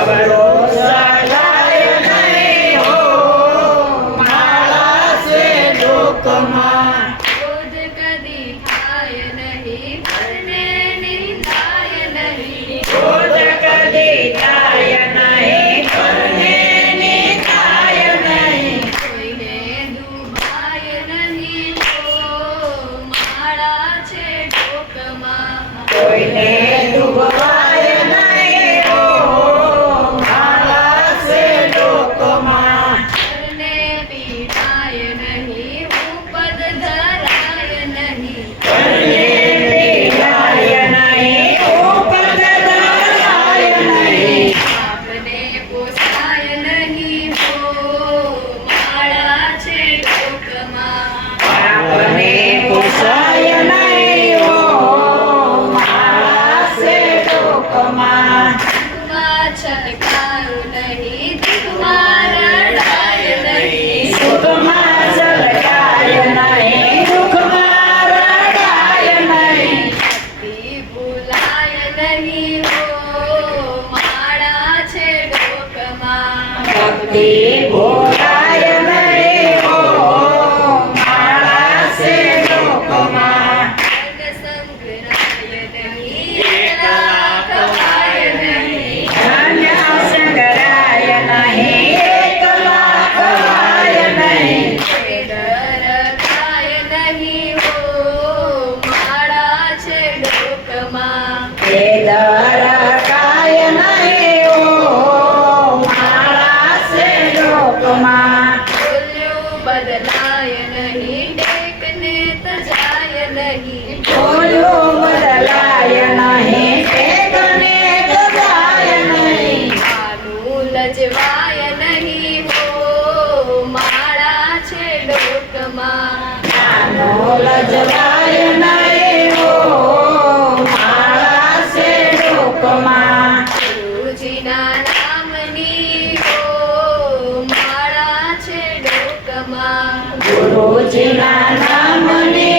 અવળો સગાય નહીં હો માળા છે લોકમાં. ક્રોધ કદી થાય નહીં પરને નિંદાય નહીં. ક્રોધ કદી થાય નહીં પરને નિંદાય નહીં. કોઈને દુભાય નહીં હો માળા છે લોકમાં. કોઈને ડૂબવાય નહીં હો માળા છે લોકમાં. પરને પીડાય નહીં ઉપદ ધરાય નહીં. પરને પીડાય નહીં ઉપદ ધરાય નહીં. આપને પોસાય નહીં હો માળા છે લોકમાં. આપને પોસાય નહીં હો માળા છે લોકમાં. દુઃખમાં છલકારો નહીં દુઃખમાં રડાય નહીં. સુખમાં સલગાય નહીં દુઃખમાં રડાય નહીં. ભક્તિ ભૂલાય નહીં હો માળા છે લોકમાં. ભક્તિ ભોલાય નહીં હો માળા છે લોકમાં. ધન સંગ્રહાય નહીં એકલા કવાય નહીં. ધન્ય સંગ્રહાય નહીં એકલા કવાય નહીં. વેદર ખાય નહીં હો માળા છે લોકમાં. એ દરકાય નહીં હો માળા છે લોકમાં. બોલ્યું બદલાય નહીં ટેકને તજાય નહીં. બોલ્યું બદલાય નહીં ટેકને ગવાય નહીં. આનું લજવાય નહીં હો માળા છે લોકમાં. નાનો લજવાય નહીં હો માળા છે લોકમાં. ગુરુજીના નામની હો માળા છે લોકમાં. ગુરુજીના નામની